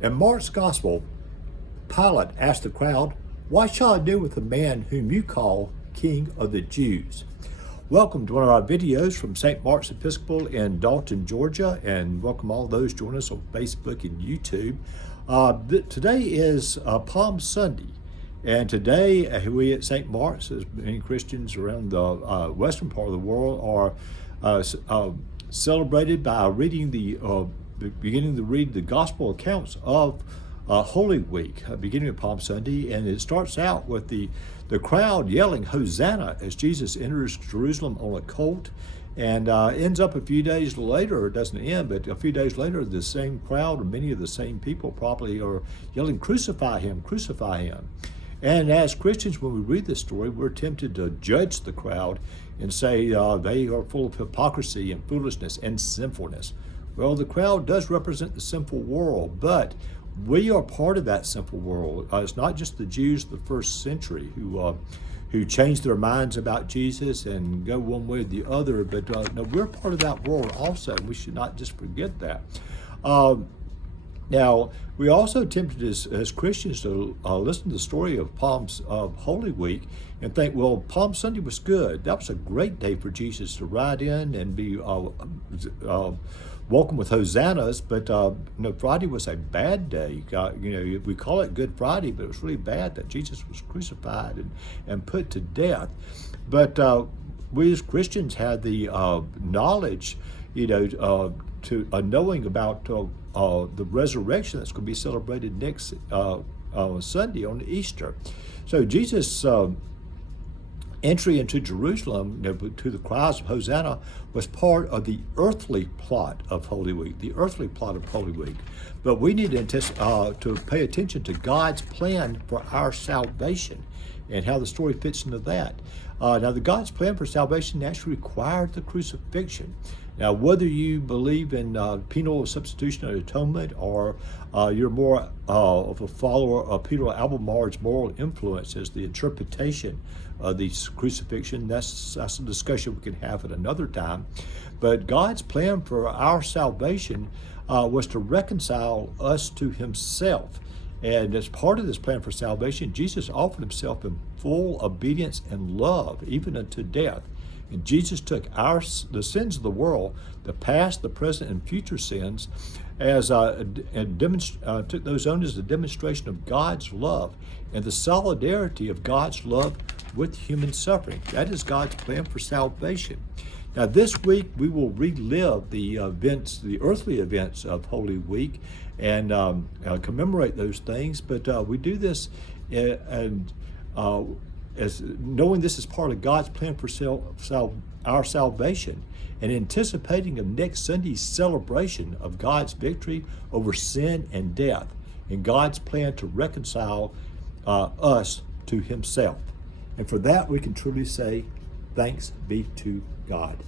In Mark's Gospel, Pilate asked the crowd, "What shall I do with the man whom you call King of the Jews?" Welcome to one of our videos from St. Mark's Episcopal in Dalton, Georgia, and welcome all those joining us on Facebook and YouTube. Today is Palm Sunday, and today we at St. Mark's, as many Christians around the western part of the world, are celebrated by reading beginning to read the Gospel accounts of Holy Week, beginning of Palm Sunday, and it starts out with the crowd yelling Hosanna as Jesus enters Jerusalem on a colt, and ends up a few days later. It doesn't end, but a few days later, the same crowd, or many of the same people probably, are yelling, "Crucify him, crucify him." And as Christians, when we read this story, we're tempted to judge the crowd and say they are full of hypocrisy and foolishness and sinfulness. Well, the crowd does represent the sinful world, but we are part of that sinful world. It's not just the Jews of the first century who changed their minds about Jesus and go one way or the other, but no, we're part of that world also. We should not just forget that. Now, we also tempted as Christians to listen to the story of Holy Week and think, well, Palm Sunday was good. That was a great day for Jesus to ride in and be welcome with hosannas, but Friday was a bad day. We call it Good Friday, but it was really bad that Jesus was crucified and put to death. But we as Christians had the knowledge, to knowing about the resurrection that's going to be celebrated next Sunday on Easter. So Jesus' entry into Jerusalem, to the cries of Hosanna, was part of the earthly plot of Holy Week, the earthly plot of Holy Week. But we need to pay attention to God's plan for our salvation and how the story fits into that. Now, God's plan for salvation actually required the crucifixion. Now, whether you believe in penal substitutionary atonement, or you're more of a follower of Peter Albemarle's moral influence as the interpretation of the crucifixion, that's a discussion we can have at another time. But God's plan for our salvation was to reconcile us to himself. And as part of this plan for salvation, Jesus offered himself in full obedience and love, even unto death. And Jesus took the sins of the world, the past, the present, and future sins, took those on as a demonstration of God's love and the solidarity of God's love with human suffering. That is God's plan for salvation. Now, this week we will relive the earthly events of Holy Week, and commemorate those things. But we do this as knowing this is part of God's plan for our salvation, and anticipating of next Sunday's celebration of God's victory over sin and death, and God's plan to reconcile us to himself. And for that, we can truly say, thanks be to God.